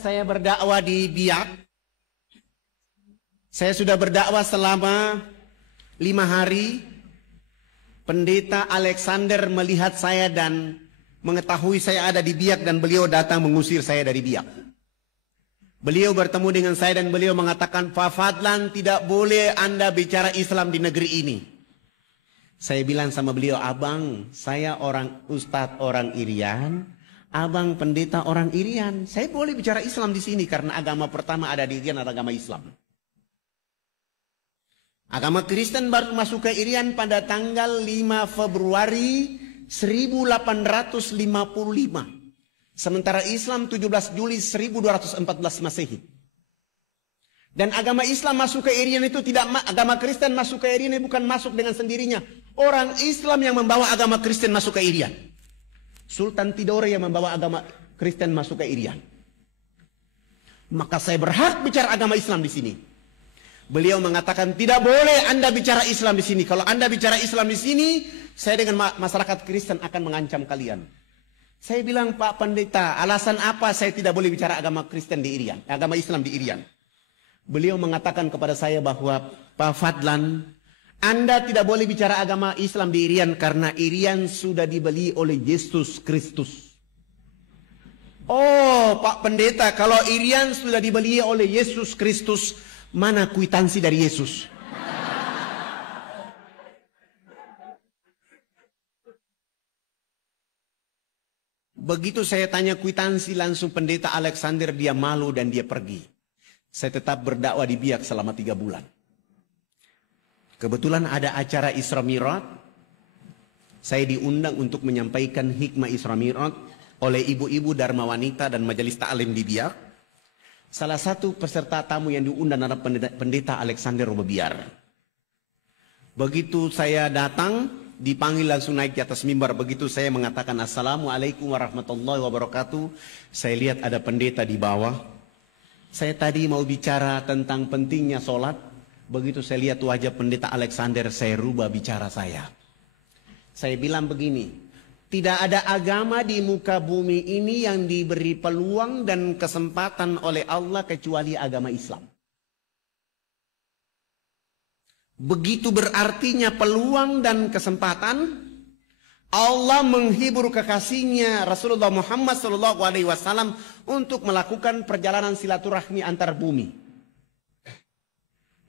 Saya berdakwah di Biak. Saya sudah berdakwah selama 5 hari. Pendeta Alexander melihat saya dan mengetahui saya ada di Biak dan beliau datang mengusir saya dari Biak. Beliau bertemu dengan saya dan beliau mengatakan, Pak Fadlan, tidak boleh Anda bicara Islam di negeri ini. Saya bilang sama beliau, Abang, saya orang Ustadz orang Irian, Abang pendeta orang Irian. Saya boleh bicara Islam di sini karena agama pertama ada di Irian adalah agama Islam. Agama Kristen baru masuk ke Irian pada tanggal 5 Februari 1855. Sementara Islam 17 Juli 1214 Masehi. Dan agama Islam masuk ke Irian itu tidak, agama Kristen masuk ke Irian bukan masuk dengan sendirinya. Orang Islam yang membawa agama Kristen masuk ke Irian. Sultan Tidore yang membawa agama Kristen masuk ke Irian. Maka saya berhak bicara agama Islam di sini. Beliau mengatakan tidak boleh Anda bicara Islam di sini. Kalau Anda bicara Islam di sini, saya dengan masyarakat Kristen akan mengancam kalian. Saya bilang, Pak Pendeta, alasan apa saya tidak boleh bicara agama Kristen di Irian, agama Islam di Irian? Beliau mengatakan kepada saya bahwa, Pak Fadlan, Anda tidak boleh bicara agama Islam di Irian karena Irian sudah dibeli oleh Yesus Kristus. Oh, Pak Pendeta, kalau Irian sudah dibeli oleh Yesus Kristus, mana kwitansi dari Yesus? Begitu saya tanya kwitansi, langsung pendeta Alexander dia malu dan dia pergi. Saya tetap berdakwah di Biak selama 3 bulan. Kebetulan ada acara Isra Mi'raj. Saya diundang untuk menyampaikan hikmah Isra Mi'raj oleh ibu-ibu Dharma Wanita dan Majelis Ta'lim di Biak. Salah satu peserta tamu yang diundang adalah pendeta Alexander Robobiar. Begitu saya datang, dipanggil langsung naik di atas mimbar. Begitu saya mengatakan Assalamualaikum warahmatullahi wabarakatuh. Saya lihat ada pendeta di bawah. Saya tadi mau bicara tentang pentingnya sholat. Begitu saya lihat wajah pendeta Alexander, saya rubah bicara saya. Saya bilang begini. Tidak ada agama di muka bumi ini yang diberi peluang dan kesempatan oleh Allah kecuali agama Islam. Begitu berartinya peluang dan kesempatan. Allah menghibur kekasihnya Rasulullah Muhammad SAW untuk melakukan perjalanan silaturahmi antar bumi.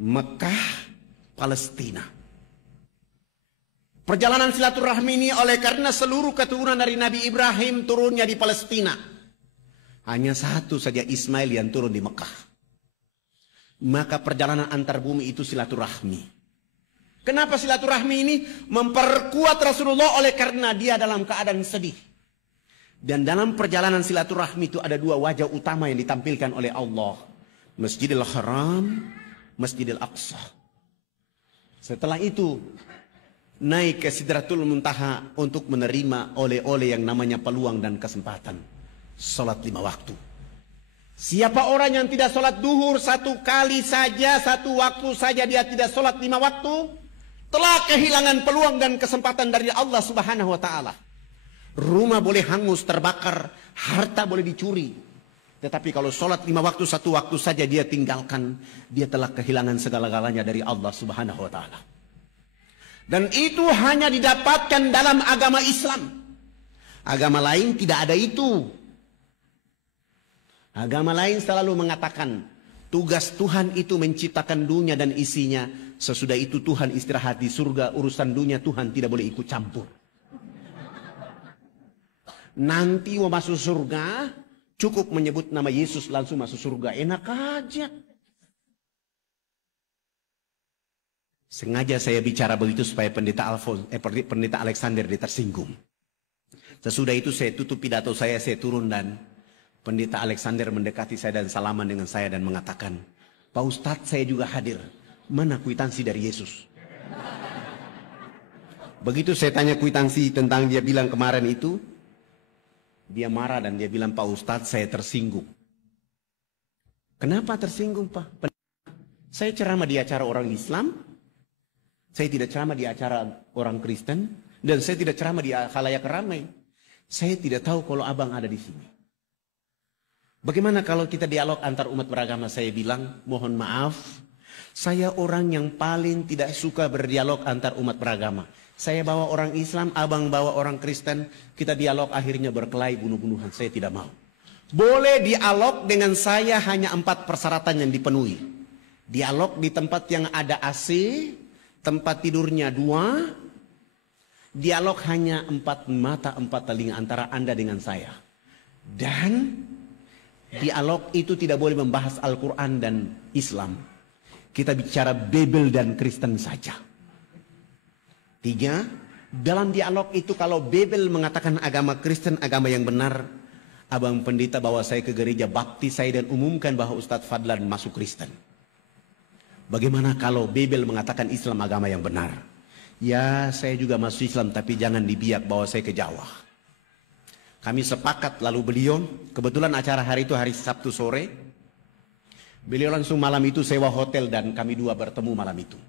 Mekah, Palestina. Perjalanan silaturahmi ini oleh karena seluruh keturunan dari Nabi Ibrahim turunnya di Palestina. Hanya satu saja Ismail yang turun di Mekah. Maka perjalanan antar bumi itu silaturahmi. Kenapa silaturahmi ini? Memperkuat Rasulullah oleh karena dia dalam keadaan sedih. Dan dalam perjalanan silaturahmi itu ada 2 wajah utama yang ditampilkan oleh Allah. Masjidil Haram, Masjidil Aqsa. Setelah itu naik ke Sidratul Muntaha untuk menerima oleh-oleh yang namanya peluang dan kesempatan. Salat 5 waktu. Siapa orang yang tidak salat duhur 1 kali saja, 1 waktu saja dia tidak salat 5 waktu, telah kehilangan peluang dan kesempatan dari Allah Subhanahu wa Ta'ala. Rumah boleh hangus, terbakar, harta boleh dicuri. Tetapi kalau salat 5 waktu 1 waktu saja dia tinggalkan, dia telah kehilangan segala-galanya dari Allah Subhanahu wa Ta'ala. Dan itu hanya didapatkan dalam agama Islam. Agama lain tidak ada itu. Agama lain selalu mengatakan tugas Tuhan itu menciptakan dunia dan isinya. Sesudah itu Tuhan istirahat di surga. Urusan dunia Tuhan tidak boleh ikut campur. Nanti mau masuk surga, cukup menyebut nama Yesus langsung masuk surga. Enak aja. Sengaja saya bicara begitu supaya pendeta Alexander dia tersinggung. Sesudah itu saya tutup pidato saya turun dan pendeta Alexander mendekati saya dan salaman dengan saya dan mengatakan, Pak Ustadz saya juga hadir. Mana kwitansi dari Yesus? Begitu saya tanya kwitansi tentang dia bilang kemarin itu, dia marah dan dia bilang, Pak Ustadz saya tersinggung. Kenapa tersinggung Pak? Saya ceramah di acara orang Islam. Saya tidak ceramah di acara orang Kristen. Dan saya tidak ceramah di khalayak ramai. Saya tidak tahu kalau abang ada di sini. Bagaimana kalau kita dialog antar umat beragama? Saya bilang, mohon maaf, saya orang yang paling tidak suka berdialog antar umat beragama. Saya bawa orang Islam, abang bawa orang Kristen, kita dialog akhirnya berkelahi bunuh-bunuhan. Saya tidak mau. Boleh dialog dengan saya hanya 4 persyaratan yang dipenuhi. Dialog di tempat yang ada AC, tempat tidurnya 2, dialog hanya 4 mata 4 telinga antara Anda dengan saya. Dan dialog itu tidak boleh membahas Al-Quran dan Islam. Kita bicara Bible dan Kristen saja. 3, dalam dialog itu kalau Bible mengatakan agama Kristen agama yang benar, abang pendeta bawa saya ke gereja baptis saya dan umumkan bahwa Ustadz Fadlan masuk Kristen. Bagaimana kalau Bible mengatakan Islam agama yang benar? Ya, saya juga masuk Islam, tapi jangan dibiak bawa saya ke Jawa. Kami sepakat, lalu beliau, kebetulan acara hari itu hari Sabtu sore, beliau langsung malam itu sewa hotel dan kami 2 bertemu malam itu.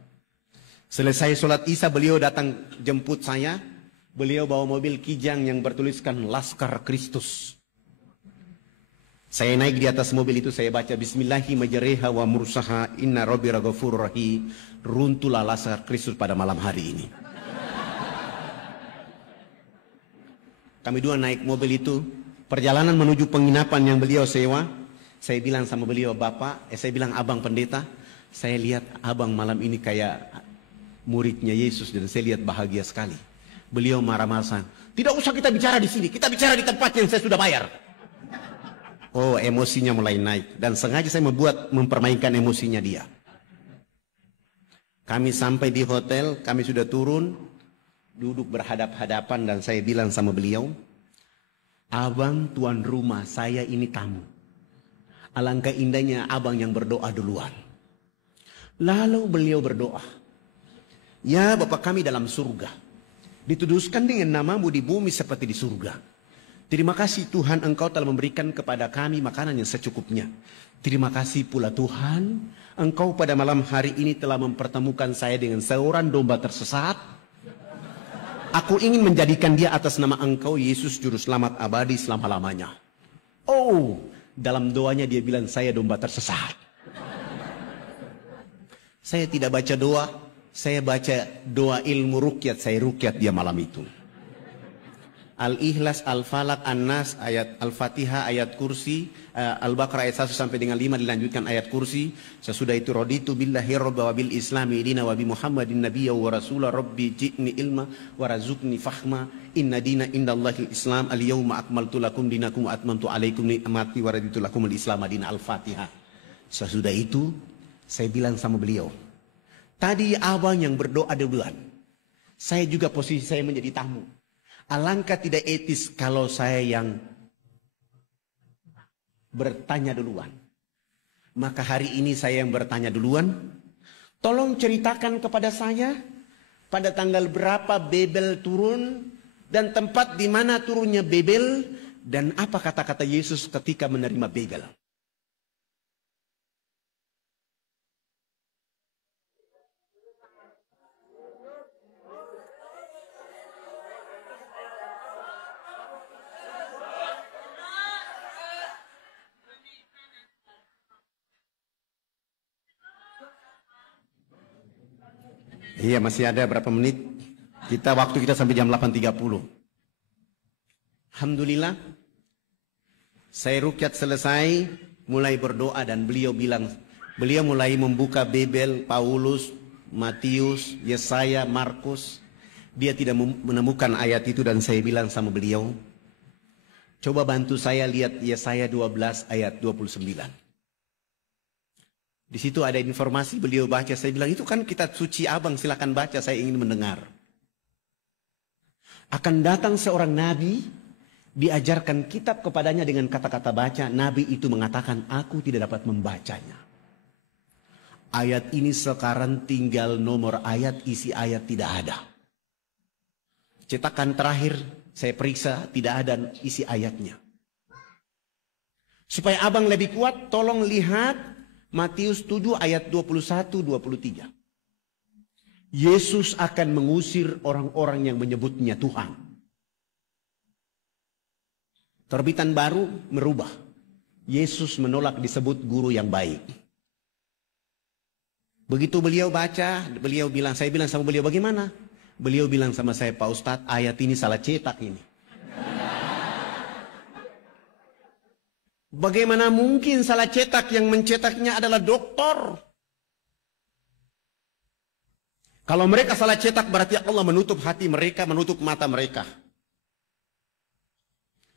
Selesai sholat Isya, beliau datang jemput saya, beliau bawa mobil Kijang yang bertuliskan Laskar Kristus. Saya naik di atas mobil itu, saya baca Bismillahi majreha wa mursaha inna rabbi ghafurur rahim. Runtuhlah Laskar Kristus pada malam hari ini. Kami 2 naik mobil itu, perjalanan menuju penginapan yang beliau sewa. Saya bilang sama beliau, Bapak, saya bilang abang pendeta, saya lihat abang malam ini kayak muridnya Yesus dan saya lihat bahagia sekali. Beliau marah-marah, tidak usah kita bicara di sini, kita bicara di tempat yang saya sudah bayar. Oh, emosinya mulai naik dan sengaja saya mempermainkan emosinya dia. Kami sampai di hotel, kami sudah turun, duduk berhadap-hadapan dan saya bilang sama beliau, abang tuan rumah, saya ini tamu. Alangkah indahnya abang yang berdoa duluan. Lalu beliau berdoa, ya Bapak kami dalam surga, dituduskan dengan namamu di bumi seperti di surga. Terima kasih Tuhan Engkau telah memberikan kepada kami makanan yang secukupnya. Terima kasih pula Tuhan, Engkau pada malam hari ini telah mempertemukan saya dengan seorang domba tersesat. Aku ingin menjadikan dia atas nama Engkau Yesus Juru Selamat abadi selama-lamanya. Oh, dalam doanya dia bilang saya domba tersesat. Saya tidak baca doa, saya baca doa ilmu rukyat, saya rukyat dia malam itu. Al-Ikhlas, Al-Falaq, An-Nas, ayat Al-Fatihah, ayat kursi, Al-Baqarah ayat 1 sampai dengan 5 dilanjutkan ayat kursi. Sesudah itu raditu billahi rabba wa bil islami dina wa bi Muhammadin nabiyya wa rasula rabbi ji'ni ilma wa razukni fahma inna dina indallahil islam al-yawma akmaltu lakum dinakum wa atmamtu alaikum ni'mati wa raditu lakum al-islam dina Al-Fatihah. Sesudah itu saya bilang sama beliau, tadi abang yang berdoa duluan, saya juga posisi saya menjadi tamu. Alangkah tidak etis kalau saya yang bertanya duluan. Maka hari ini saya yang bertanya duluan. Tolong ceritakan kepada saya pada tanggal berapa Babel turun dan tempat di mana turunnya Babel dan apa kata-kata Yesus ketika menerima Babel. Iya, masih ada berapa menit? Waktu kita sampai jam 8.30. Alhamdulillah. Saya rukyat selesai, mulai berdoa dan beliau mulai membuka Babel, Paulus, Matius, Yesaya, Markus. Dia tidak menemukan ayat itu dan saya bilang sama beliau, coba bantu saya lihat Yesaya 12 ayat 29. Di situ ada informasi, beliau baca, saya bilang itu kan kitab suci abang, silakan baca, saya ingin mendengar. Akan datang seorang nabi, diajarkan kitab kepadanya dengan kata-kata baca, nabi itu mengatakan, aku tidak dapat membacanya. Ayat ini sekarang tinggal nomor ayat, isi ayat tidak ada. Cetakan terakhir saya periksa, tidak ada isi ayatnya. Supaya abang lebih kuat, tolong lihat Matius 7 ayat 21-23. Yesus akan mengusir orang-orang yang menyebutnya Tuhan. Terbitan baru merubah. Yesus menolak disebut guru yang baik. Begitu beliau baca, saya bilang sama beliau, bagaimana? Beliau bilang sama saya, Pak Ustadz, ayat ini salah cetak ini. Bagaimana mungkin salah cetak, yang mencetaknya adalah doktor? Kalau mereka salah cetak berarti Allah menutup hati mereka, menutup mata mereka.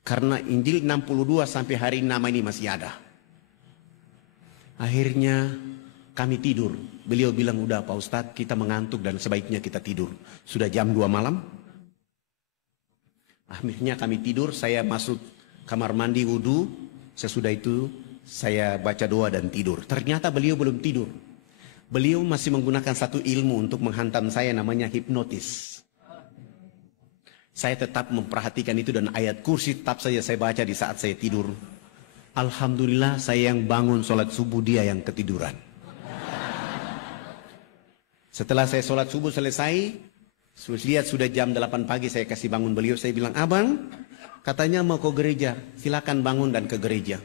Karena Injil 62 sampai hari ini nama ini masih ada. Akhirnya kami tidur. Beliau bilang, udah Pak Ustadz, kita mengantuk dan sebaiknya kita tidur. Sudah jam 2 malam. Akhirnya kami tidur, saya masuk kamar mandi wudhu. Sesudah itu saya baca doa dan tidur. Ternyata beliau belum tidur. Beliau masih menggunakan satu ilmu untuk menghantam saya, namanya hipnotis. Saya tetap memperhatikan itu dan ayat kursi tetap saja saya baca di saat saya tidur. Alhamdulillah saya yang bangun sholat subuh, dia yang ketiduran. Setelah saya sholat subuh selesai, lihat sudah jam 8 pagi, saya kasih bangun beliau. Saya bilang, abang katanya mau ke gereja, silakan bangun dan ke gereja.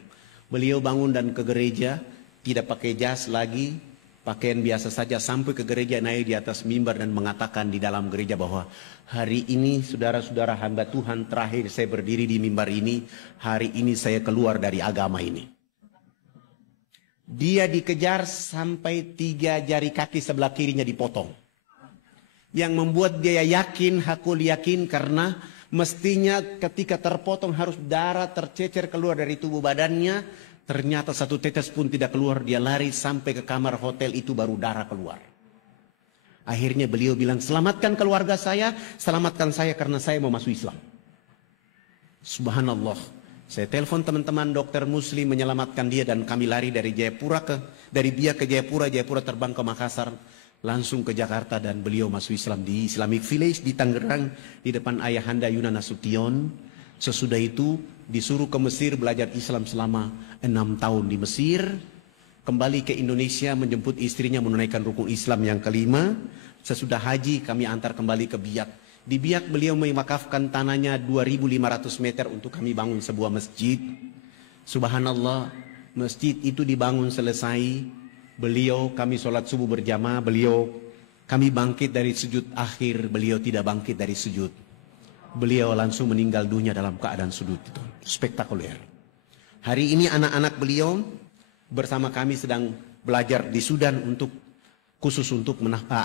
Beliau bangun dan ke gereja, tidak pakai jas lagi, pakaian biasa saja, sampai ke gereja, naik di atas mimbar dan mengatakan di dalam gereja bahwa hari ini saudara-saudara hamba Tuhan, terakhir saya berdiri di mimbar ini, hari ini saya keluar dari agama ini. Dia dikejar sampai 3 jari kaki sebelah kirinya dipotong. Yang membuat dia yakin, hakul yakin, karena mestinya ketika terpotong harus darah tercecer keluar dari tubuh badannya. Ternyata satu tetes pun tidak keluar. Dia lari sampai ke kamar hotel itu, baru darah keluar. Akhirnya beliau bilang, selamatkan keluarga saya, selamatkan saya karena saya mau masuk Islam. Subhanallah. Saya telepon teman-teman dokter muslim menyelamatkan dia, dan kami lari dari Biak ke Jayapura, Jayapura terbang ke Makassar, langsung ke Jakarta, dan beliau masuk Islam di Islamic Village di Tangerang di depan ayahanda Yuna Nasution. Sesudah itu disuruh ke Mesir belajar Islam selama 6 tahun di Mesir. Kembali ke Indonesia menjemput istrinya menunaikan rukun Islam yang kelima. Sesudah haji kami antar kembali ke Biak. Di Biak beliau mewakafkan tanahnya 2.500 meter untuk kami bangun sebuah masjid. Subhanallah, masjid itu dibangun selesai. Kami sholat subuh berjamaah, kami bangkit dari sujud akhir, beliau tidak bangkit dari sujud. Beliau langsung meninggal dunia dalam keadaan sujud itu. Spektakuler. Hari ini anak-anak beliau bersama kami sedang belajar di Sudan khusus untuk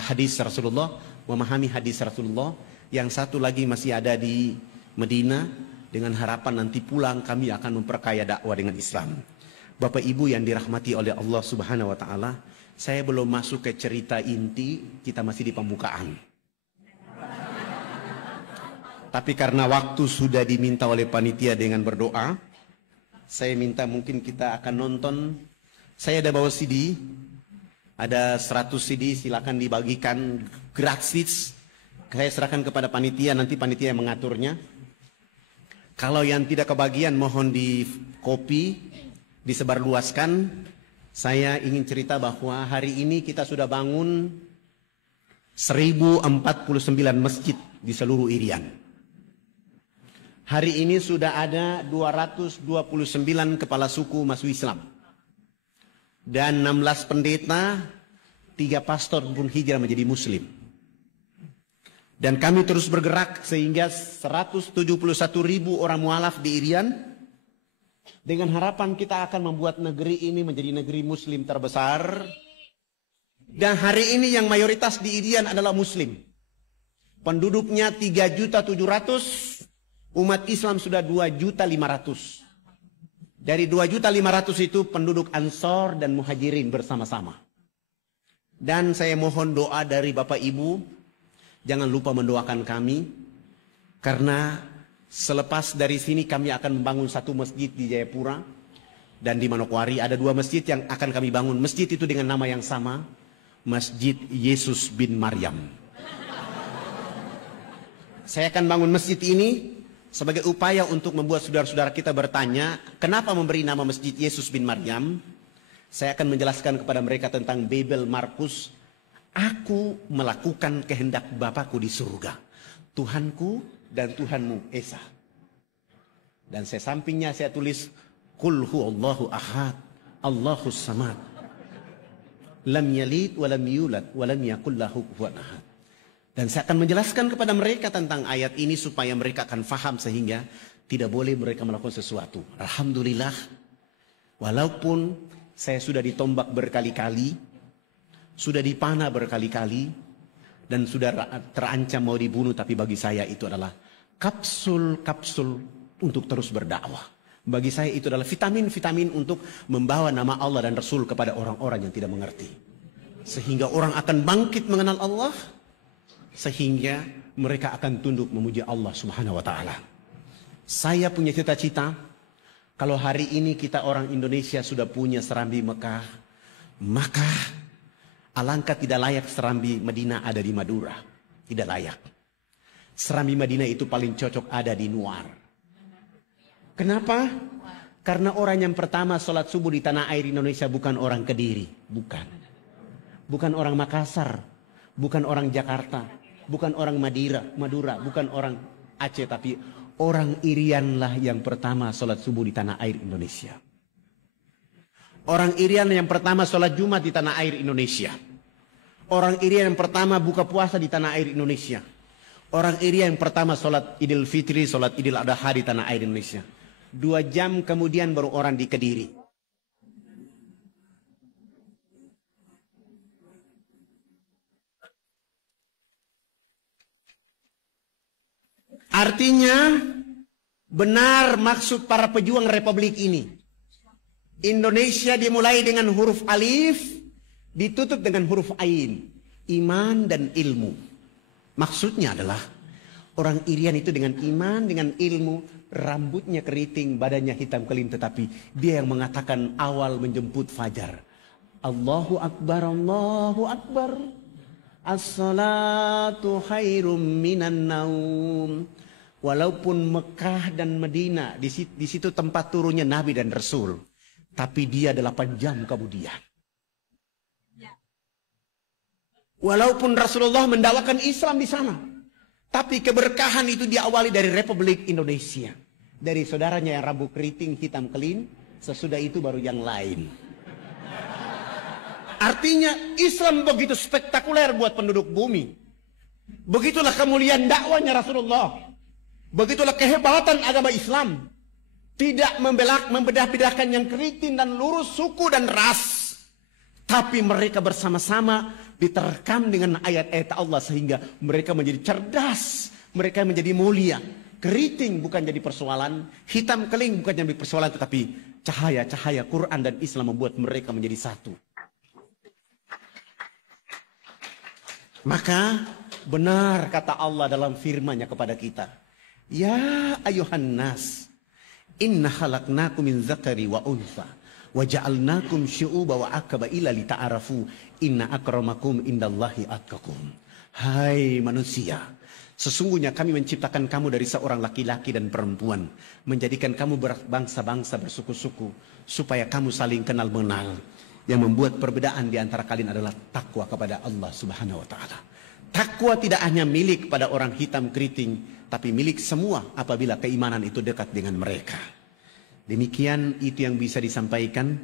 hadis Rasulullah, memahami hadis Rasulullah. Yang satu lagi masih ada di Medina, dengan harapan nanti pulang kami akan memperkaya dakwah dengan Islam. Bapak Ibu yang dirahmati oleh Allah Subhanahu wa taala, saya belum masuk ke cerita inti, kita masih di pembukaan. Tapi karena waktu sudah diminta oleh panitia dengan berdoa, saya minta mungkin kita akan nonton. Saya ada bawa CD, ada 100 CD, silakan dibagikan gratis. Saya serahkan kepada panitia, nanti panitia yang mengaturnya. Kalau yang tidak kebagian mohon di copy, disebarluaskan. Saya ingin cerita bahwa hari ini kita sudah bangun 1049 masjid di seluruh Irian. Hari ini sudah ada 229 kepala suku masuk Islam. Dan 16 pendeta, 3 pastor pun hijrah menjadi Muslim. Dan kami terus bergerak sehingga 171.000 orang mualaf di Irian. Dengan harapan kita akan membuat negeri ini menjadi negeri Muslim terbesar. Dan hari ini yang mayoritas di Irian adalah Muslim. Penduduknya 3.700.000, umat Islam sudah 2.500.000. Dari 2.500.000 itu penduduk Ansor dan Muhajirin bersama-sama. Dan saya mohon doa dari Bapak Ibu. Jangan lupa mendoakan kami, karena selepas dari sini kami akan membangun satu masjid di Jayapura dan di Manokwari. Ada 2 masjid yang akan kami bangun. Masjid itu dengan nama yang sama, Masjid Yesus bin Maryam. Saya akan bangun masjid ini sebagai upaya untuk membuat saudara-saudara kita bertanya, kenapa memberi nama Masjid Yesus bin Maryam? Saya akan menjelaskan kepada mereka tentang Babel Markus. Aku melakukan kehendak Bapakku di surga, Tuhanku dan Tuhanmu Esa. Dan saya sampingnya saya tulis Qul huwallahu ahad, Allahus samad, lam yalid wa lam yulad wa lam yakul lahu kufuwan ahad. Dan saya akan menjelaskan kepada mereka tentang ayat ini supaya mereka akan faham sehingga tidak boleh mereka melakukan sesuatu. Alhamdulillah, walaupun saya sudah ditombak berkali-kali, sudah dipanah berkali-kali, dan sudah terancam mau dibunuh, tapi bagi saya itu adalah kapsul-kapsul untuk terus berdakwah. Bagi saya itu adalah vitamin-vitamin untuk membawa nama Allah dan Rasul kepada orang-orang yang tidak mengerti. Sehingga orang akan bangkit mengenal Allah, sehingga mereka akan tunduk memuji Allah Subhanahu wa Ta'ala. Saya punya cita-cita, kalau hari ini kita orang Indonesia sudah punya serambi Mekah, maka alangkah tidak layak serambi Madinah ada di Madura. Tidak layak. Serambi Madinah itu paling cocok ada di Nuar. Kenapa? Karena orang yang pertama sholat subuh di tanah air Indonesia bukan orang Kediri. Bukan. Bukan orang Makassar. Bukan orang Jakarta. Bukan orang Madura. Bukan orang Aceh. Tapi orang Irianlah yang pertama sholat subuh di tanah air Indonesia. Orang Irian yang pertama sholat Jumat di tanah air Indonesia. Orang Irian yang pertama buka puasa di tanah air Indonesia. Orang Irian yang pertama sholat Idul Fitri, sholat Idul Adha di tanah air Indonesia. 2 jam kemudian baru orang di Kediri. Artinya benar maksud para pejuang republik ini. Indonesia dimulai dengan huruf alif, ditutup dengan huruf ain. Iman dan ilmu. Maksudnya adalah orang Irian itu dengan iman, dengan ilmu, rambutnya keriting, badannya hitam kelim, tetapi dia yang mengatakan awal menjemput fajar. Allahu Akbar, Allahu Akbar. As-salatu khairum minan naum. Walaupun Mekah dan Madinah di situ tempat turunnya Nabi dan Rasul, tapi dia 8 jam kemudian. Walaupun Rasulullah mendakwakan Islam di sana, tapi keberkahan itu diawali dari Republik Indonesia, dari saudaranya yang rambut keriting hitam kelin. Sesudah itu baru yang lain. Artinya Islam begitu spektakuler buat penduduk bumi. Begitulah kemuliaan dakwanya Rasulullah. Begitulah kehebatan agama Islam. Tidak membedah-bedahkan yang keriting dan lurus, suku dan ras. Tapi mereka bersama-sama diterkam dengan ayat-ayat Allah sehingga mereka menjadi cerdas. Mereka menjadi mulia. Keriting bukan jadi persoalan. Hitam keling bukan jadi persoalan. Tetapi cahaya-cahaya Quran dan Islam membuat mereka menjadi satu. Maka benar kata Allah dalam firman-Nya kepada kita. Ya ayuhan nas, inna khalaqnakum min zakari wa untha wa ja'alnakum syu'uba wa aqbaila lita'arafu inna akramakum indallahi atqakum. Hai manusia, sesungguhnya kami menciptakan kamu dari seorang laki-laki dan perempuan, menjadikan kamu berbangsa-bangsa, bersuku-suku, supaya kamu saling kenal mengenal. Yang membuat perbedaan di antara kalian adalah takwa kepada Allah Subhanahu wa Ta'ala. Takwa tidak hanya milik pada orang hitam keriting, tapi milik semua apabila keimanan itu dekat dengan mereka. Demikian itu yang bisa disampaikan.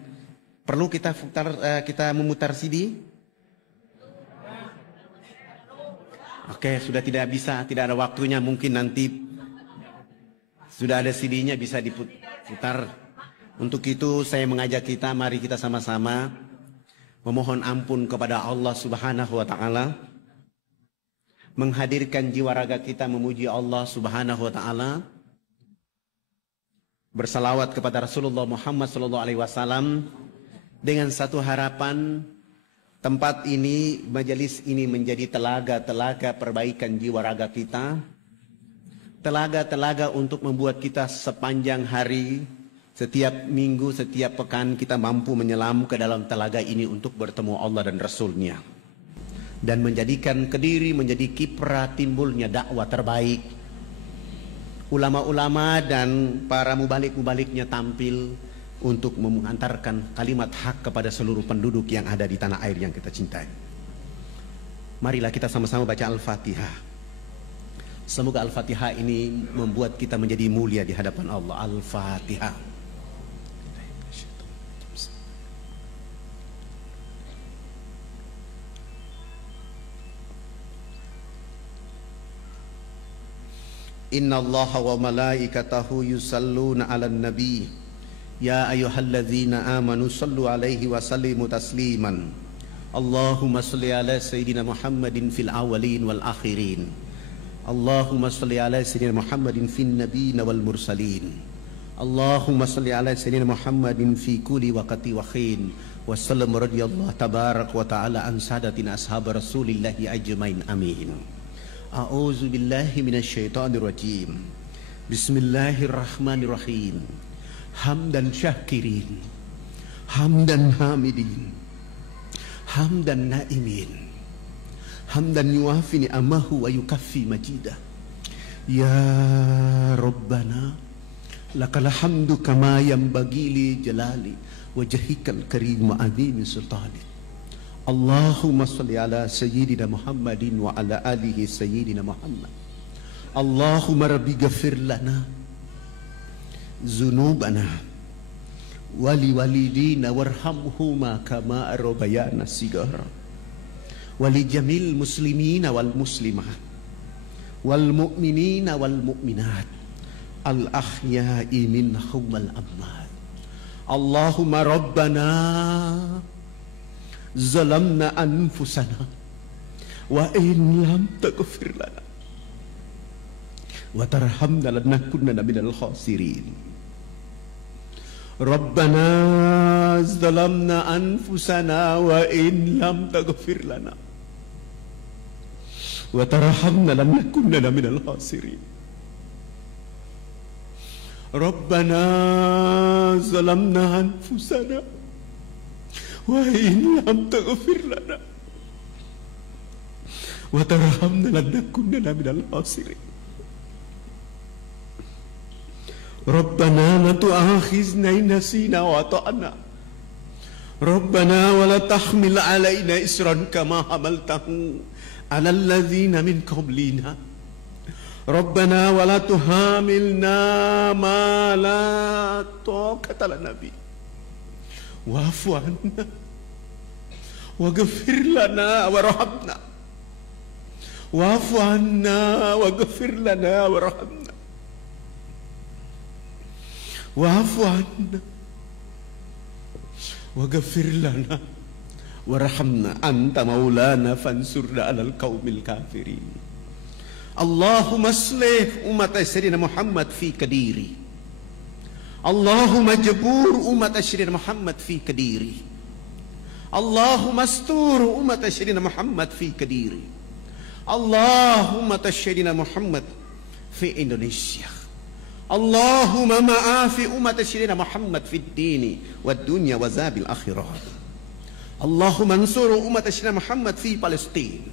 Perlu kita memutar CD? Oke, sudah tidak bisa, tidak ada waktunya. Mungkin nanti sudah ada CD-nya bisa diputar. Untuk itu saya mengajak kita, mari kita sama-sama memohon ampun kepada Allah Subhanahu wa Ta'ala. Menghadirkan jiwa raga kita memuji Allah Subhanahu wa Ta'ala. Bersalawat kepada Rasulullah Muhammad sallallahu alaihi wasallam dengan satu harapan, tempat ini, majelis ini menjadi telaga-telaga perbaikan jiwa raga kita. Telaga-telaga untuk membuat kita sepanjang hari, setiap minggu, setiap pekan kita mampu menyelam ke dalam telaga ini untuk bertemu Allah dan Rasul-Nya. Dan menjadikan Kediri menjadi kiprah timbulnya dakwah terbaik. Ulama-ulama dan para mubalik-mubaliknya tampil untuk mengantarkan kalimat hak kepada seluruh penduduk yang ada di tanah air yang kita cintai. Marilah kita sama-sama baca Al-Fatihah. Semoga Al-Fatihah ini membuat kita menjadi mulia di hadapan Allah. Al-Fatihah. Innallaha wa malaikatahu yusalluna 'alan nabi. Ya ayyuhalladzina amanu sallu 'alaihi wa sallimu tasliman. Allahumma salli 'ala sayyidina Muhammadin fil awwalin wal akhirin. Allahumma salli 'ala sayyidina Muhammadin fin nabiyyin wal mursalin. Allahumma salli 'ala sayyidina Muhammadin fi kulli waqti wa khin. Wa sallam radhiyallahu tabarak wa ta'ala an sadatina ashab Rasulillahi ajmain. Amin. A'udzu billahi minasyaitonir rajim. Bismillahirrahmanirrahim. Hamdan syakirin, hamdan hamidin, hamdan naimin, hamdan yuafi ni'amahu wa yukaffi majidah. Ya Rabbana lakal hamdu kama yanbaghi li jalali wajhikal karim wa azimi sultanik. Allahumma salli ala sayyidina Muhammadin wa ala alihi sayyidina Muhammad. Allahumma rabbi ghafir lana zunubana wali walidina warhamhuma kama rabbayana sigara. Wali jamil muslimina wal muslimat wal mu'minina wal mu'minat al ahya'i minhum wal amwat. Allahumma rabbana zalamna anfusana wa in lam taghfir lana wa tarhamna lanakunanna minal khasirin. Rabbana zalamna anfusana wa in lam taghfir lana wa tarhamna lanakunanna minal khasirin. Rabbana zalamna anfusana wa in lam taghfir lana wa tarhamna lanakunanna minal khasirin. Rabbana la tu'akhizna in nasina wa ata'na. Rabbana wa la tahmil 'alaina isran kama hamaltahu 'alal ladzina min qablina. Rabbana wa la tuhamilna ma la taqata lana bi. Wa'fu 'anna waghfir lana warhamna. Wa'fu 'anna waghfir lana warhamna. Wa'fu 'anna waghfir lana warhamna anta maulana fansurna 'alal qaumil kafirin. Allahumma aslih umat sayyidina Muhammad fi Kadiri. Allahumma jabur umat sayyidina Muhammad fi Kadiri. Allahumma astur umat sayyidina Muhammad fi Kadiri. Allahumma sayyidina Muhammad fi Indonesia. Allahumma ma'afi umat sayyidina Muhammad fi dini wad dunya wa zabil akhirah. Allahumma ansur umat sayyidina Muhammad fi Palestina.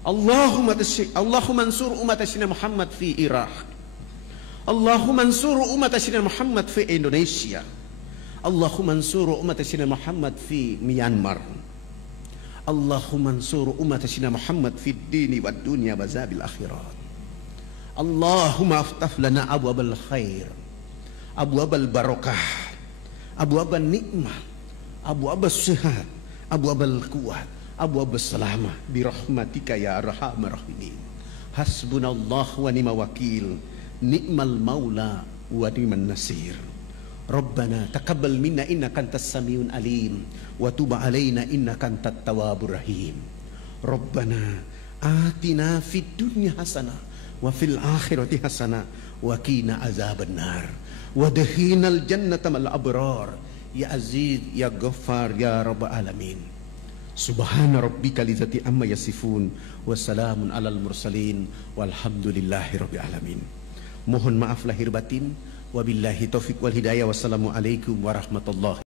Allahumma ansur umat sayyidina Muhammad fi Iraq. Allahumma ansur umat sayyidina Muhammad fi Indonesia. Allahumma ansur umat sayyidina Muhammad fi Myanmar. Allahumma ansur umat sayyidina Muhammad fi dini wad dunya wa zabil akhirat. Allahumma aftah lana abwabal khair, abwabal barakah, abwabal nikmah, abwabal sihat, abwabal quwwat, abwabal salamah bi rahmatika ya arhamar rahimin. Hasbunallahu wa ni'mal wakil, ni'mal maula wa ni'man nasir. Rabbana taqabbal minna innaka antas samiun alim wa tub alaina innaka antat tawwabur rahim. Rabbana atina fid dunya hasanah wa fil akhirati hasanah wa qina azabannar wa adkhilnal jannata mal abrar ya aziz ya ghaffar ya rabbal alamin. Subhana rabbika lidzati amma yasifun wa salamun alal mursalin walhamdulillahi rabbil alamin. Mohon maaf lahir batin, wabillahi taufik wal hidayah. Wassalamualaikum warahmatullahi